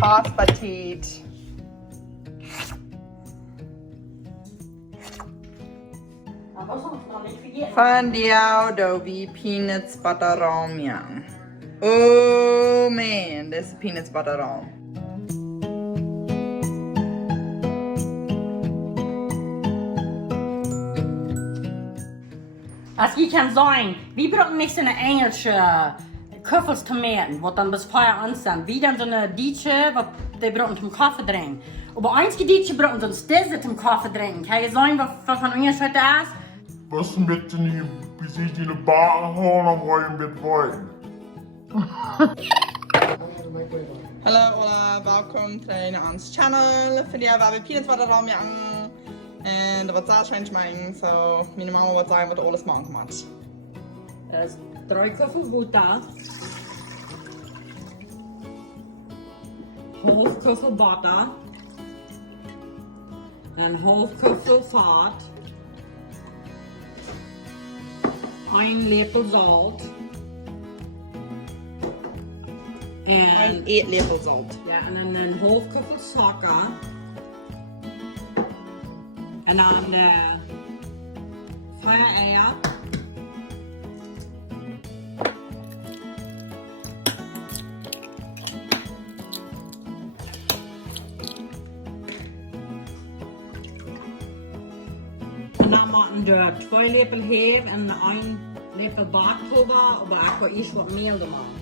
Pastatit. Van die Adobe peanuts butter roll. Oh man, this is peanuts butter roll. Als je kan zijn, wie brauchen nicht so eine englische Köffelstomaten, was dann bis Feuer anstehen. Wie dann so eine Dietsche, was die brauchen zum Kaffee trinken. Aber einzige Dietsche brauchen sonst diese zum Kaffee trinken. Kann ich sagen, was von uns heute ist? Was mit den bezieht die Bar holen am Rollen mit wollen? Hallo, hola, welkom bij ons channel. Vandaag hebben we peanuts butter roll en dat wordt zaad maken, zo minimaal wat zijn wat alles maken moet. Dat is 3 Köffel Butter, half Köffel Butter, een half Köffel Fett, 1 lepel zout. Een eetlepel zout. Ja, en dan een half Köffel suiker. En dan 5 eier. En dan moeten we 2 lepel heef en 1 lepel backpulver, maar ik wil iets wat meel ervan.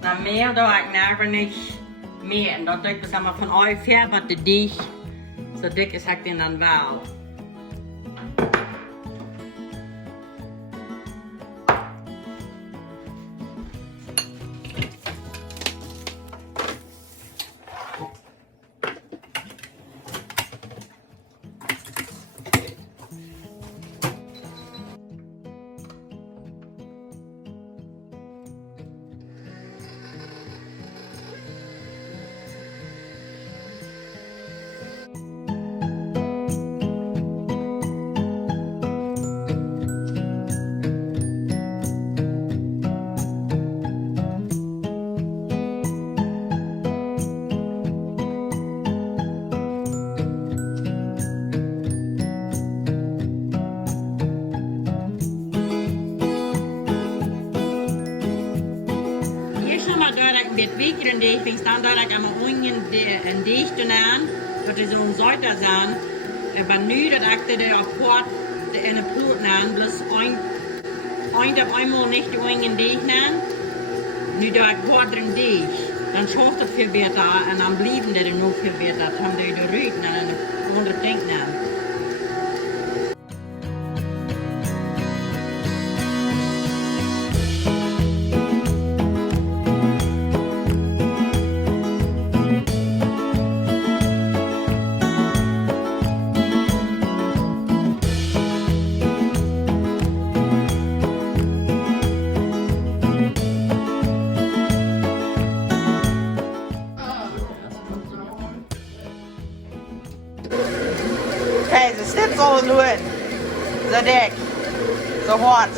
Na mehr da ich närger nicht mehr. Und da denke ich einmal von euch färbert die dich. So dick ist halt den dann wow. Mit wegeren deeg, dan dat ik aan mijn onion en deeg doen aan, dat is zo'n zoeter zijn. Maar nu dat ik de apport in de poort aan, dus op eenmaal niet de onion deeg aan. Nu dat ik water en deeg, dan schooft het veel beter en dan blijven er nog veel beter. Dan hebben de ruiten en de andere dingen aan. Kijk, ze stipt zal het doen. Zo dik. Zo hard.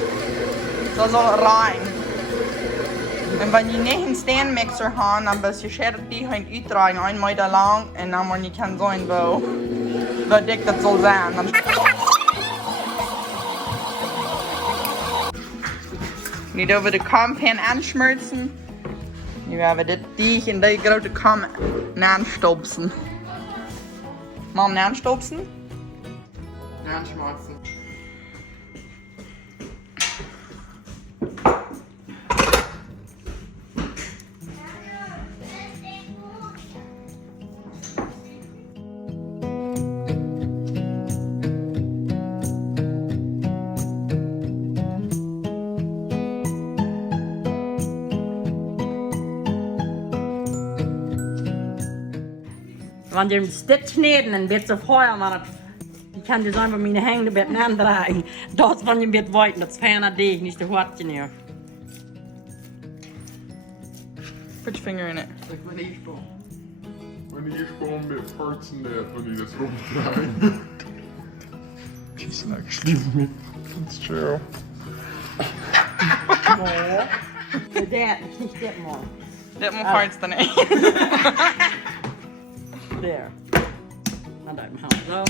Zo zal het rein. En wanneer je niet een steenmixer hebt, dan ben je scherp die gaan uitdraaien, 1 meter lang. En dan wanneer je kan zien hoe dik dat zal zijn. Dan... Nu doen we de kampan aanschmurzen. Nu gaan we dit dieg in die grote kam aanstopsen. Mal aanstopsen. Aanschmurzen. Wenn die dit sneden en wird so Feuer, maar ich kann dir sagen, meine Hände werden andragen. Das, wenn ich wird weiten, das ferner Deeg, nicht der Hortchen hier. Put your finger in it. Like mijn eetboom. Mijn eetboom met parts in that, wanneer je dat ronddraait. Jeez, nou, ik sliep me. Dat is chill. More. With that, nicht that more. Dit moet hardst dan één. There. Nou, dat gaan we zo.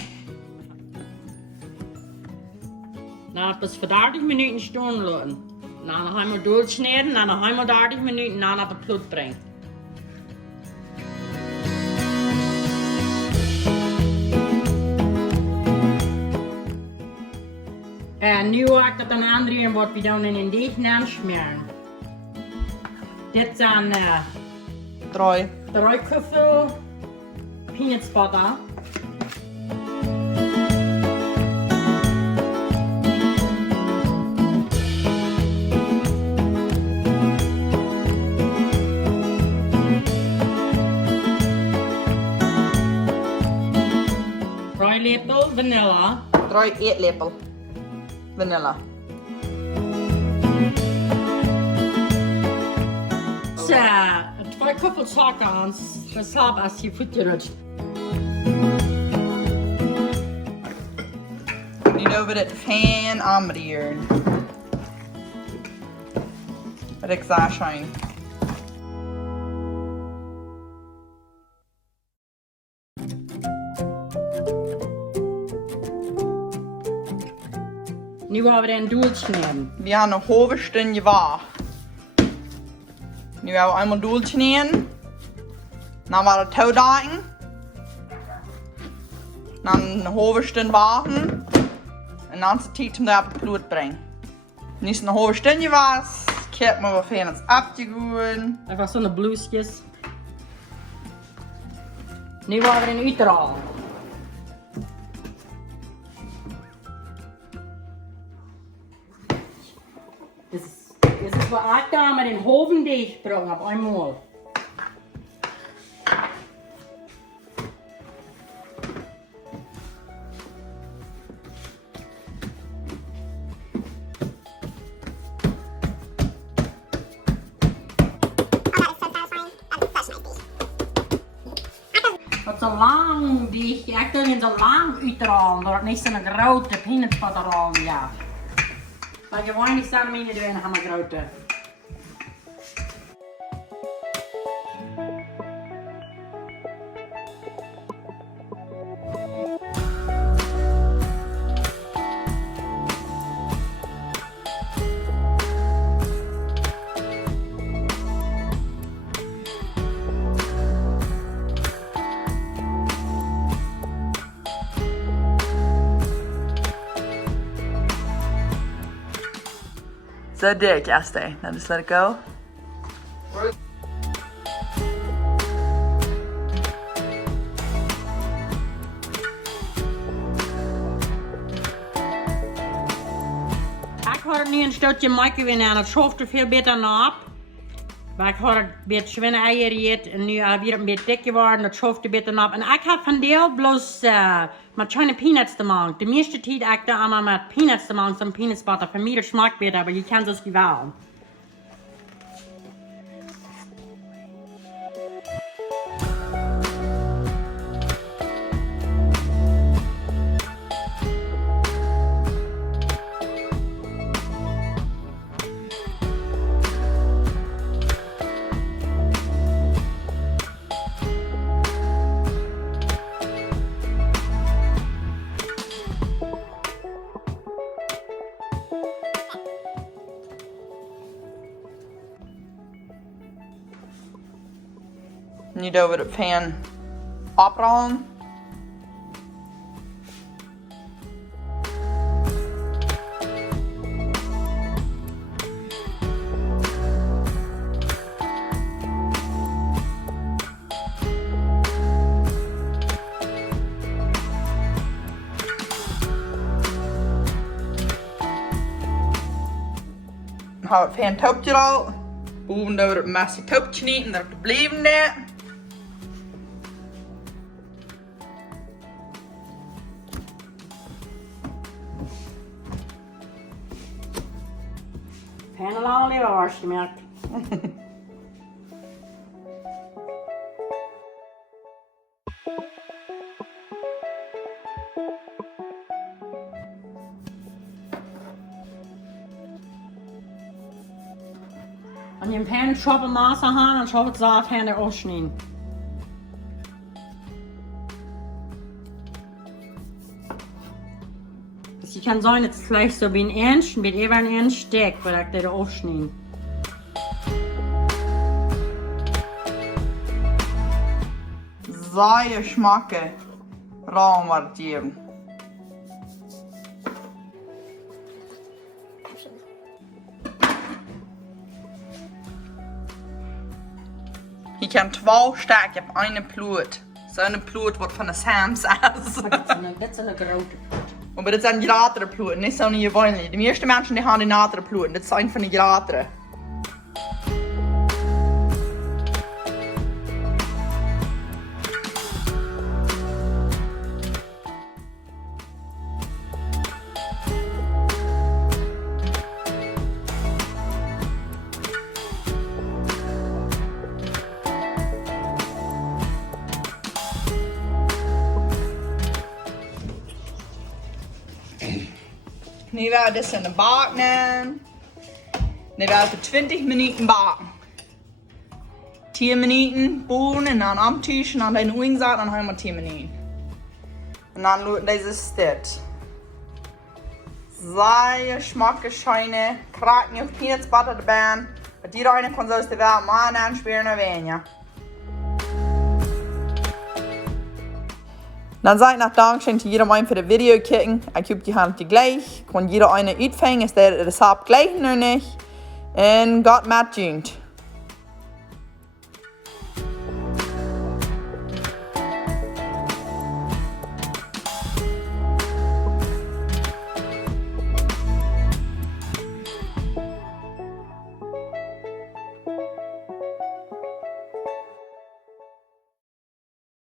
Nou, het is voor 30 minuten staan laten. Nou, dan gaan we doorsnijden, en dan gaan we 30 minuten naar de ploeg brengen. En nu ga ik dat dan aandraaien wat we dan in een deeg smeren. Dit zijn 3. 3 kuffel peanuts butter. Lepel vanilla. 3 eetlepel vanilla. So, 2 kuppel suiker weshalb als je voetje rutscht. Nu over dit fan aanbreken. Wat ik zei, Shoyne. Nu gaan we den doelsnijden. We gaan een halve stunde wachten. Nu gaan we eenmaal doelsnijden. Dan gaan we het toedagen. Dan een halve stunde wachten. En dan is het tijd om dat op de ploeg te brengen. Nu is het een halve stunde was. Kijk maar wat fijn het af te gaan. Einfach zo'n bloesjes. Nu gaan we den uithalen. Dit is wat ik daar met een hovendeeg gebracht heb, eenmaal. Dat is een lang deegje, ik wil het zo lang uithalen, doordat het niet zo'n grote peanut butter rollen ja. Maar gewoon niet samen in de gaan we grote. So dik, Este. Now just let it go. Ik ga er nu een stukje maken en het schoft er veel beter naar op. Maar ik ga het een beetje schwinnen eieren en nu weer een beetje dik geworden, het schoft er beter naar op. En ik heb vandaag bloos met kleine peanuts te maken. De meeste tijd ik daar allemaal met peanuts te maken, zo'n peanuts butter. Voor mij dat smaakt beter, maar je kan het geweld. Nu doen we de pan oprollen. Dan gaan we het pan toopje al. Boven doen we het messy toopje niet en dat blijven net. Pan al die worst gemerkt. An je pan schoppen Maße haben und schoppen Saat hin der ausschneiden. Dus je kan zijn het vlees zo bij een inch, met even een inch stek, waar ik dat afsnijden. Sehr schmacke Raum wird geben. Ich kann 2 Stück auf eine Plut. So eine Plut wird von der Sams aus. Dat is een grote. Aber das sind gratere Pluten, nicht so eine gewöhnliche. Die meisten Menschen die haben die natere Pluten, das sind von den gratere. Nu werden we dit in de bak nemen. Nu werden we 20 Minuten backen. 10 Minuten boeren en dan amtuschen en dan uinzaten en dan hebben we 10 Minuten. En dan loopt deze dit. Sehr schmacke Shoyne, kraken auf Peanuts Butter erbij. Maar die reine kan zoals de wel maar aanspelen naar weniger. Dann sage ich noch Dankeschön zu jedem einen für das Video kicken. Ich hoffe, die haben die gleich. Kann jeder eine einfangen, ist der Rezept gleich noch nicht. Und Gott mit